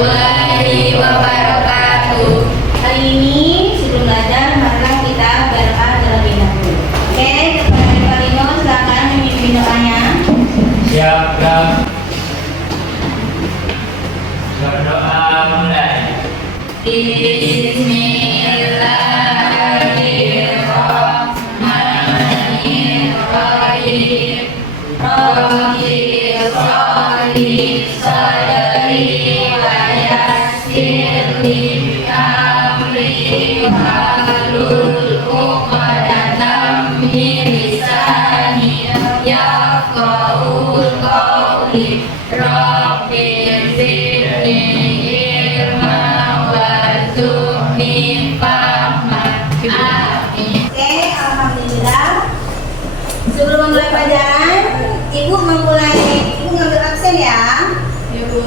warahmatullahi wabarakatuh. Hari ini sebelum belajar, marilah kita berdoa terlebih dahulu. Oke, kepada Pak Lino, silakan memimpin doanya. Siap, Kak. Berdoa mulai. Bismillahirrahmanirrahim. Rabbi sholli sadri wa yassirli amri wahlul 'uqdatam min lisani yafqahu qawli. Rabbi zidni ilma warzuqni fahma. Amin. Oke, alhamdulillah. Sebelum memulai pelajaran, Ibu ngambil absen ya. Ibu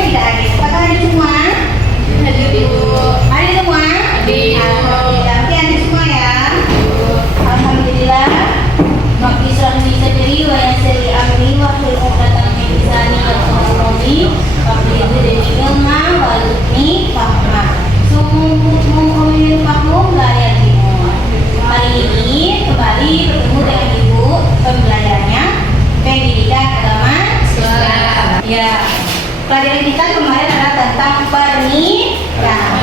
Tidak ada. Apakah ada semua? hadir Ibu. Ada semua? Hadir. Alhamdulillah. Oke, ada semua ya. Alhamdulillah. Rabbi sholli sadri wa yassirli amri wahlul 'uqdatam min lisani yafqahu qawli. Rabbi zidni ilma warzuqni fahma. Sumul fahmu la yadhimun. Hari ini kembali bertemu dengan Ibu pembelajarannya Pendidikan Agama Islam. Ya, pelajaran kita kemarin adalah tentang pernikahan.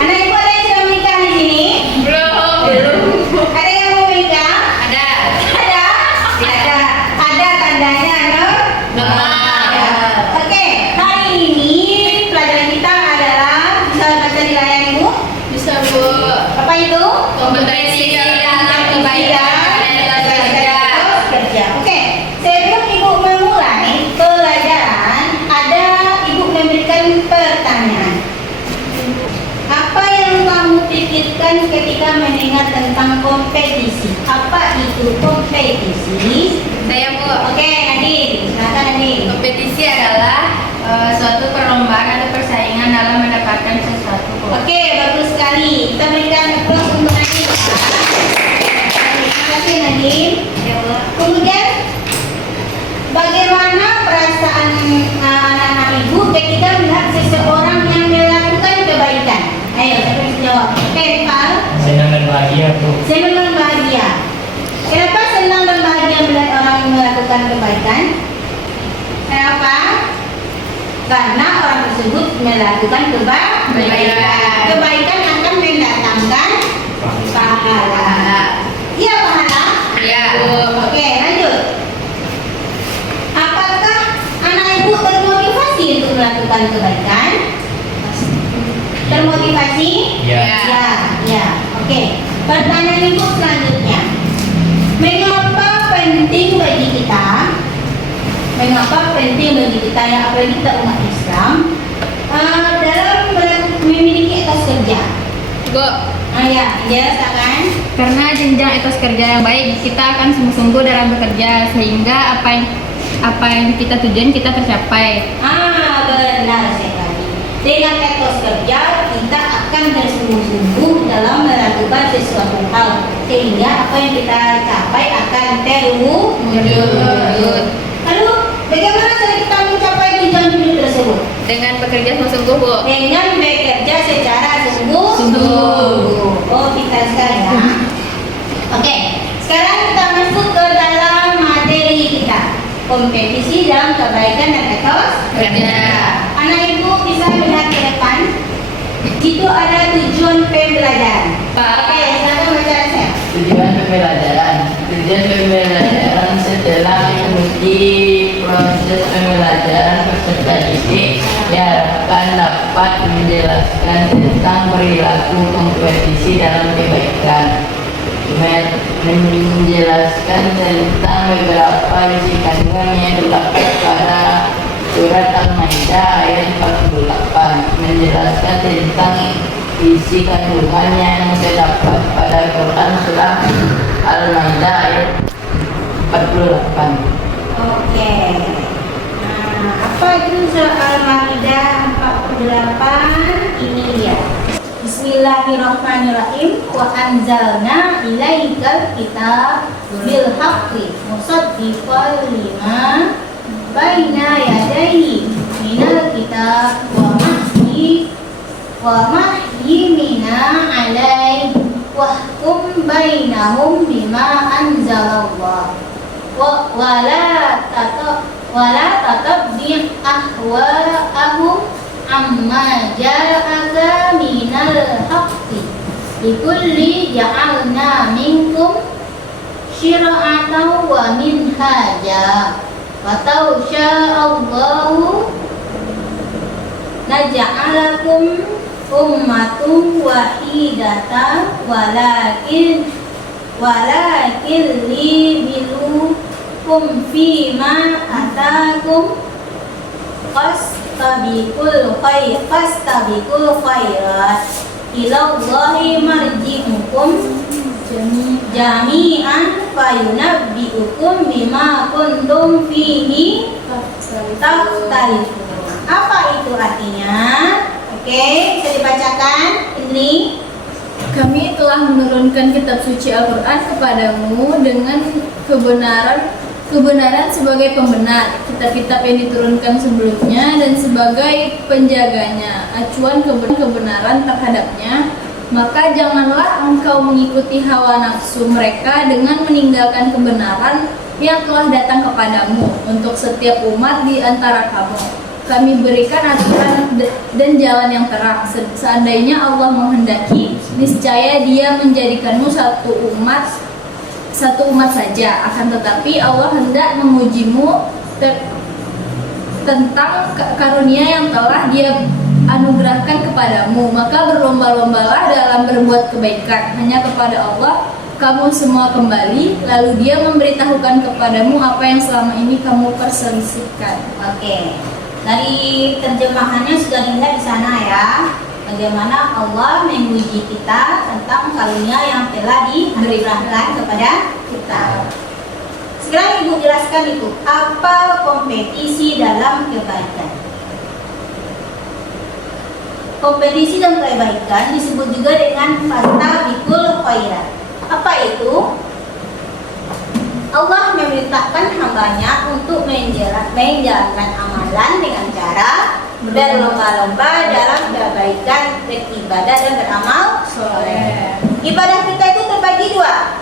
Anak Ibu ada yang sudah menikah di sini? Belum. Ada yang mau menikah? Ada. Ada? Ada. Ada tandanya Normal. Ya. Oke, hari ini pelajaran kita adalah, bisa baca di layar Ibu? Bisa Bu. Apa itu? Kompetensi dalam kebaikan dan kerja. Kerja. Oke, sebelum Ibu memulai pelajaran, ada Ibu memberikan pertanyaan. Apa yang kamu pikirkan ketika mendengar tentang kompetisi? Apa itu kompetisi? Saya Bu. Oke, Nadine, silakan Nadine. Kompetisi adalah suatu perlombaan atau persaingan dalam mendapatkan sesuatu Bu. Oke, bagus sekali. Kita berikan applause untuk Nadine. Terima kasih Nadine. Ya Bu. Kemudian, bagaimana perasaan anak-anak Ibu ketika melihat seseorang yang melakukan kebaikan? Ayo, siapa yang bisa jawab? Oke, Pak. Senang dan bahagia, Bu. Senang dan bahagia. Kenapa senang dan bahagia melihat orang yang melakukan kebaikan? Kenapa? Karena orang tersebut melakukan kebaikan. Kebaikan akan mendatangkan pahala. Iya, pahala? Ya. Oke, lanjut. Apakah anak Ibu termotivasi untuk melakukan kebaikan? Termotivasi? Ya. Ya, ya. Oke. Pertanyaan Ibu selanjutnya. Mengapa penting bagi kita? Mengapa penting bagi kita yang apalagi kita umat Islam dalam memiliki etos kerja? Bu. Ya, silakan. Karena jenjang etos kerja yang baik, kita akan sungguh-sungguh dalam bekerja sehingga apa yang kita tujuan kita tercapai. Benar sekali. Dengan etos kerja kita akan bersungguh-sungguh dalam melakukan sesuatu hal sehingga apa yang kita capai akan terwujud. Lalu bagaimana cara kita mencapai tujuan hidup tersebut? Dengan bekerja sungguh-sungguh Bu. Dengan bekerja secara sungguh-sungguh. Oh, pintar sekali ya. Oke, sekarang kita masuk ke dalam materi kita. Kompetisi dalam kebaikan dan etos Kerja. Anak Ibu bisa melihat ke depan. Itu ada tujuan pembelajaran. Oke, silakan baca saya. Tujuan pembelajaran setelah mengikuti proses pembelajaran peserta didik diharapkan dapat menjelaskan tentang perilaku kompetisi dalam kebaikan, menjelaskan tentang beberapa isi kandungan yang terdapat pada surat Al-Maidah ayat 48, menjelaskan tentang isi kandungan yang terdapat pada Quran surah Al-Maidah ayat 48. Oke. Nah, apa itu surah Al-Maidah 48? Ini dia. Bismillahirrahmanirrahim. Wa anzalna ilaikal kitab bil haqqi musaddiqan lima baina yadayhi minal kitab wa mahyimina alaih wahkum bainahum bima anzalallah wala tatabdi' ahwa'ahum amma ja'aka minal haqqi likulli ja'alna minkum syir'atan wa minhaja wa tawsha'allahu naja'alakum ummatun wahidatan walakin libilukum fima atakum fastabiqul khairat ilallahi marji'ukum jami'an fayunabbi'ukum bima kuntum fihi takhtalifun. Apa itu artinya? Oke, bisa dibacakan, Indri. Kami telah menurunkan kitab suci Al-Quran kepadamu dengan kebenaran sebagai pembenar, kitab-kitab yang diturunkan sebelumnya dan sebagai penjaganya, acuan kebenaran terhadapnya. Maka janganlah engkau mengikuti hawa nafsu mereka dengan meninggalkan kebenaran yang telah datang kepadamu untuk setiap umat di antara kamu. Kami berikan aturan dan jalan yang terang. Seandainya Allah menghendaki, niscaya Dia menjadikanmu satu umat saja. Akan tetapi Allah hendak mengujimu tentang karunia yang telah Dia anugerahkan kepadamu. Maka berlomba-lombalah dalam berbuat kebaikan. Hanya kepada Allah kamu semua kembali, lalu Dia memberitahukan kepadamu apa yang selama ini kamu perselisihkan. Oke. Dari terjemahannya sudah dilihat di sana ya, bagaimana Allah menguji kita tentang karunia yang telah diberikan kepada kita. Sekarang Ibu jelaskan itu, apa kompetisi dalam kebaikan? Kompetisi dalam kebaikan disebut juga dengan fastabiqul khairat. Apa itu? Allah memerintahkan hambanya untuk menjalankan amalan dengan cara berlomba-lomba dalam kebaikan, beribadah dan beramal soleh. Ibadah kita itu terbagi dua.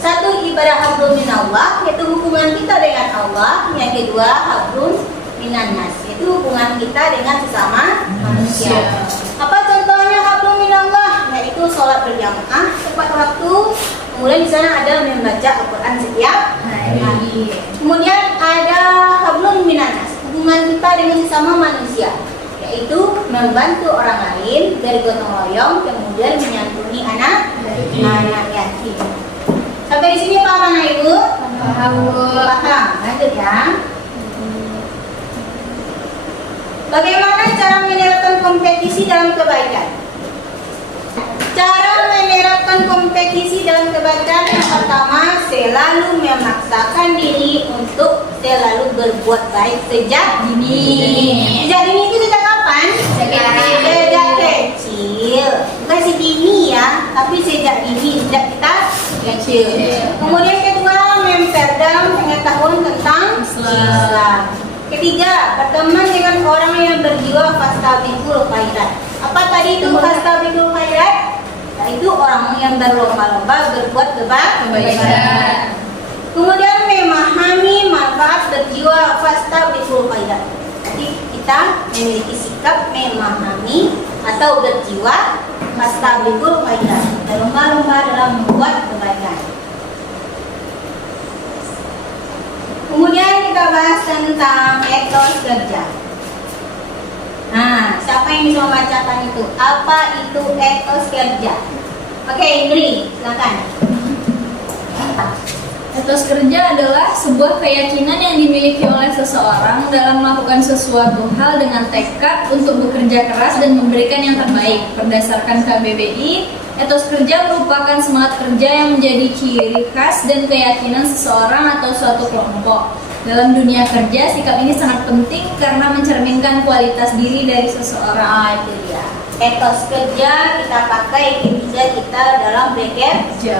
Satu, ibadah hablum minallah, yaitu hubungan kita dengan Allah. Yang kedua, hablum minan nas, yaitu hubungan kita dengan sesama manusia. Apa contohnya hablum minallah? Yaitu sholat berjamaah tepat waktu. Kemudian di sana ada membaca Al-Quran setiap hari. Kemudian ada hablum minan nas, hubungan kita dengan sesama manusia, yaitu membantu orang lain, bergotong royong, kemudian menyantuni anak yatim. Sampai di sini paham anak Ibu? Paham. Lanjut ya. Bagaimana cara menerapkan kompetisi dalam kebaikan? Cara menerapkan kompetisi dalam kebaikan yang pertama, selalu memaksakan diri untuk selalu berbuat baik sejak dini. Sejak dini itu sejak kapan? Sejak kecil. Bukan sedini ya, tapi sejak dini, sejak kita kecil. Kemudian kedua, memperdam pengetahuan tentang Islam. Ketiga, berteman dengan orang yang berjiwa fastabiqul khairat. Apa tadi itu fastabiqul khairat? Yaitu orang yang berlomba-lomba berbuat kebaikan. Kemudian memahami manfaat berjiwa fastabiqul khairat. Jadi kita memiliki sikap memahami atau berjiwa fastabiqul khairat, berlomba-lomba dalam membuat kebaikan. Kemudian kita bahas tentang etos kerja. Nah, siapa yang bisa membacakan itu? Apa itu etos kerja? Oke, Indri, silakan. Etos kerja adalah sebuah keyakinan yang dimiliki oleh seseorang dalam melakukan sesuatu hal dengan tekad untuk bekerja keras dan memberikan yang terbaik. Berdasarkan KBBI, etos kerja merupakan semangat kerja yang menjadi ciri khas dan keyakinan seseorang atau suatu kelompok. Dalam dunia kerja, sikap ini sangat penting karena mencerminkan kualitas diri dari seseorang. Itu dia. Etos kerja kita pakai ketika kita dalam bekerja.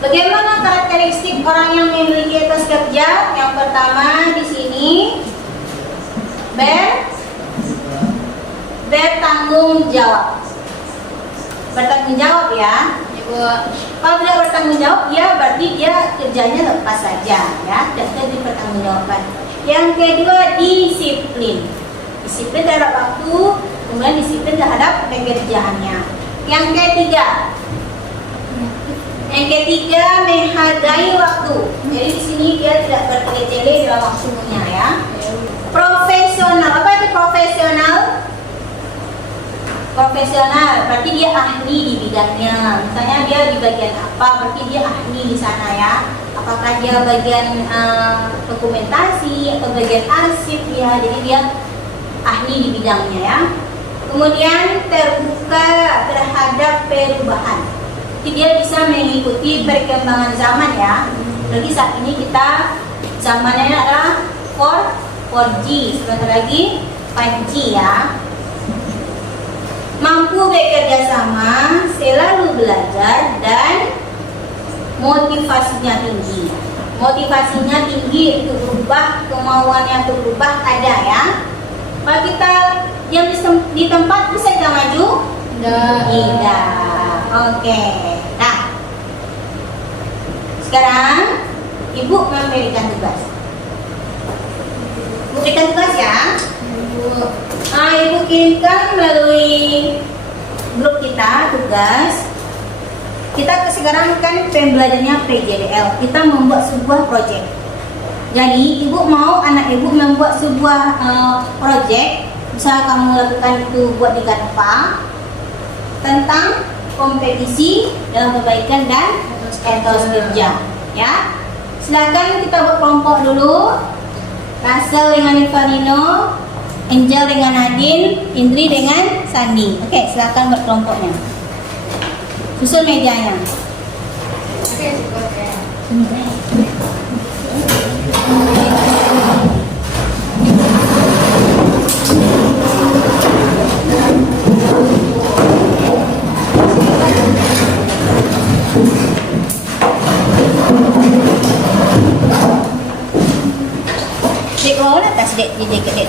Bagaimana karakteristik orang yang memiliki etos kerja? Yang pertama di sini bertanggung jawab. Bertanggung jawab ya. Ibu. Kalau tidak bertanggung jawab, ya berarti dia kerjanya lepas saja, ya, tidak dipertanggungjawabkan. Yang kedua, disiplin. Disiplin terhadap waktu, kemudian disiplin terhadap pekerjaannya. Yang ketiga, menghargai waktu. Jadi di sini dia tidak bertele-tele dalam waktunya, ya. Profesional. Apa itu profesional? Profesional berarti dia ahli di bidangnya. Misalnya dia di bagian apa, berarti dia ahli di sana, ya. Apakah dia bagian dokumentasi atau bagian arsip, ya. Jadi dia ahli di bidangnya, ya. Kemudian terbuka terhadap perubahan. Jadi dia bisa mengikuti perkembangan zaman, ya. Lagi saat ini kita zamannya adalah 4G, sebentar lagi 5G, ya. Mampu bekerja sama, selalu belajar, dan motivasinya tinggi. Motivasinya tinggi untuk berubah, kemauannya untuk berubah ada, ya. Kalau kita diam di tempat bisa kita maju? Tidak. Oke. Nah, sekarang Ibu memberikan tugas. Ibu berikan tugas, ya. Ibu kirimkan melalui grup kita tugas. Kita sekarang kan pembelajarannya PJDL. Kita membuat sebuah proyek. Jadi ibu mau anak ibu membuat sebuah proyek. Bisa kamu lakukan itu buat di Canva tentang kompetisi dalam kebaikan dan etos kerja. Ya, silakan kita buat kelompok dulu. Russell dengan Ivanino, Angel dengan Nadine, Indri dengan Sandi. Oke, silakan buat kelompoknya. Susun mejanya. Oke, oke. Dek bawah atas dek dek.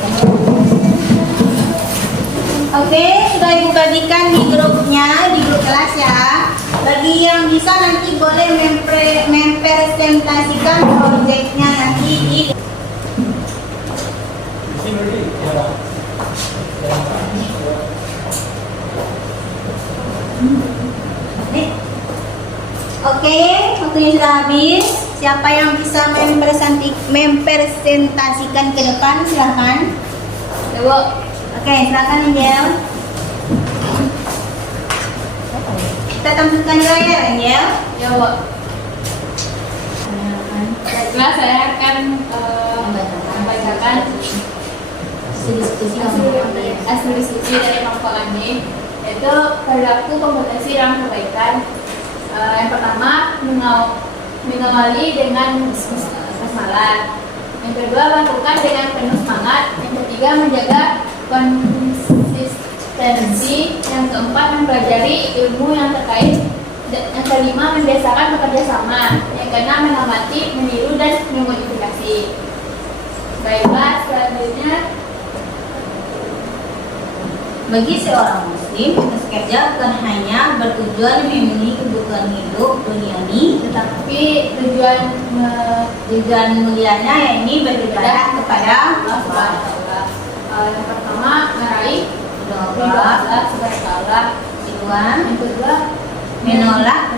Oke, sudah ibu bagikan di grupnya, di grup kelas, ya. Bagi yang bisa nanti boleh mempresentasikan proyeknya nanti di. Oke, waktunya sudah habis. Siapa yang bisa mempresentasikan ke depan, silahkan. Ibu. Oke, silakan Angel. Kita tampilkan di layar, Angel. Ya, Bu. Baiklah, saya akan membacakan hasil diskusi dari kelompok kami, yaitu perilaku kompetensi dalam kebaikan. Yang pertama, mengawali dengan basmalah. Yang kedua, lakukan dengan penuh semangat. Yang ketiga, menjaga konsistensi. Yang keempat, mempelajari ilmu yang terkait. Yang kelima, membiasakan bekerja sama. Yang keenam, mengamati, meniru, dan memodifikasi. Baiklah, selanjutnya, Bagi seorang muslim, bekerja bukan hanya bertujuan memenuhi kebutuhan hidup duniawi, tetapi tujuan mulianya yakni beribadah kepada Allah Subhanahu wa Ta'ala. Yang pertama, meraih ridho Allah. Allah Subhanahu wa Ta'ala. Yang kedua, menolak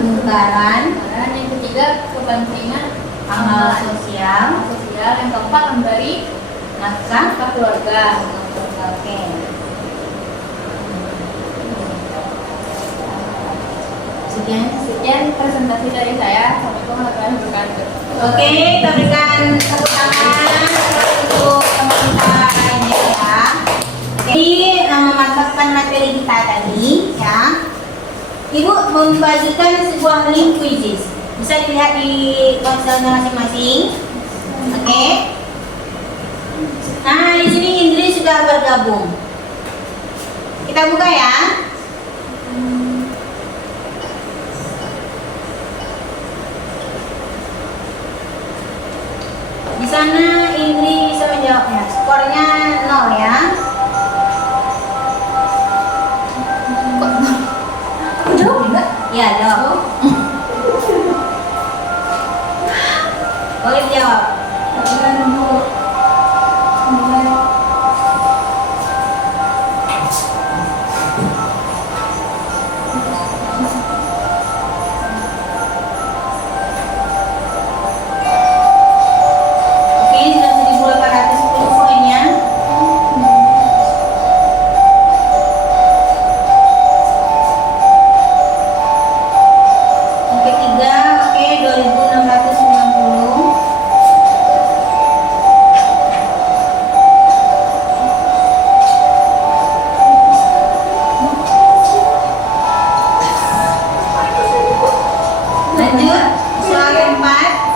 Kemungkaran, dan yang ketiga, kepentingan amal sosial, Yang keempat, memberi nafkah nafkah keluarga. Oke. Sekian presentasi dari saya. Assalamualaikum warahmatullahi wabarakatuh. Oke, kita berikan tepuk tangan untuk teman-teman lainnya, ya. Jadi memantapkan materi kita tadi, ya. Ibu membagikan sebuah link quizzes. Bisa dilihat di ponselnya masing-masing. Oke. Nah, di sini Indri sudah bergabung. Kita buka, ya. Di sana Indri bisa menjawabnya. skornya 0 ya. Aku jawab enggak? Ya, jawab. Boleh jawab. Oke, sudah 1.810 poinnya. Yang ketiga, oke, 2.690. Lanjut, soal keempat.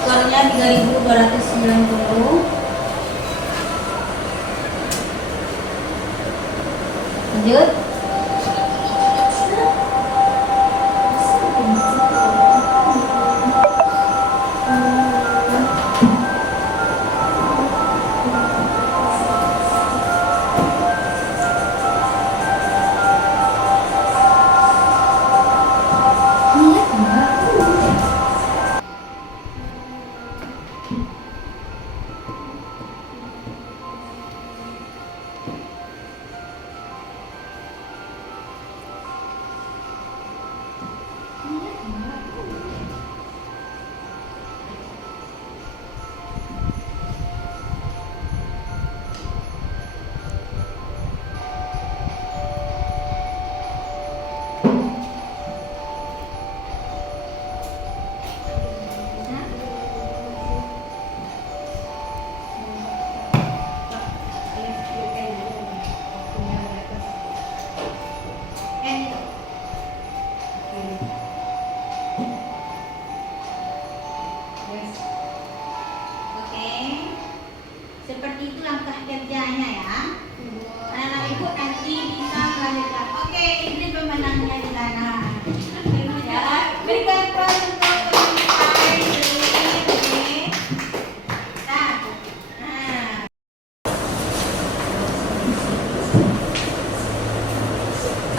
Skornya 3.290. Lanjut. Oke, seperti itu langkah kerjanya ya. Anak-anak ibu nanti bisa melanjutkan. Oke, ini pemenangnya di sana. Ya, berikan peran untuk pemenang.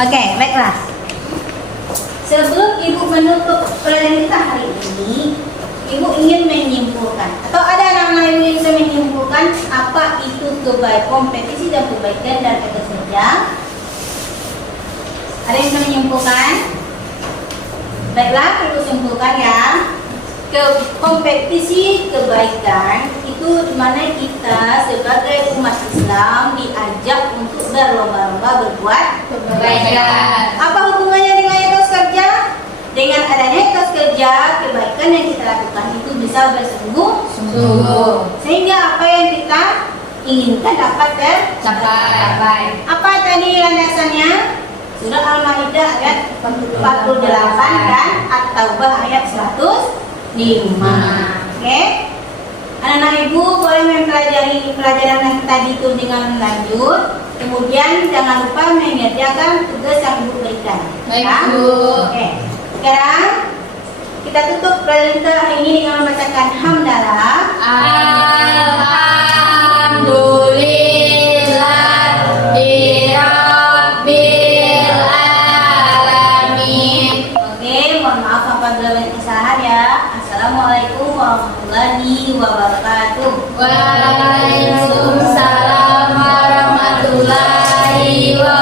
Oke, baiklah. Sebelum ibu menutup pelajaran kita hari ini, ibu ingin menyimpulkan atau ada anak-anak yang ingin menyimpulkan apa itu kompetisi dan kebaikan dan etos kerja. Ada yang bisa menyimpulkan? Baiklah, ibu simpulkan ya. Kompetisi kebaikan itu dimana kita sebagai umat Islam diajak untuk berlomba-lomba berbuat kebaikan. Apa hubungannya dengan etos kerja? Dengan adanya etos kerja, kebaikan yang kita lakukan itu bisa bersungguh-sungguh, sehingga apa yang kita inginkan dapat tercapai. Apa tadi landasannya? Surah Al-Maidah ayat 48 dan At-Taubah ayat 105. Oke? Anak-anak ibu boleh mempelajari pelajaran yang tadi itu dengan lanjut. Kemudian jangan lupa mengerjakan tugas yang ibu berikan. Baik, Ya? Bu. Oke. Sekarang kita tutup pelajaran kita hari ini dengan membacakan hamdalah. Alhamdulillahirabbil alamin. Oke, mohon maaf apabila banyak kesalahan ya. Assalamualaikum warahmatullahi wabarakatuh. Waalaikumsalam warahmatullahi wabarakatuh.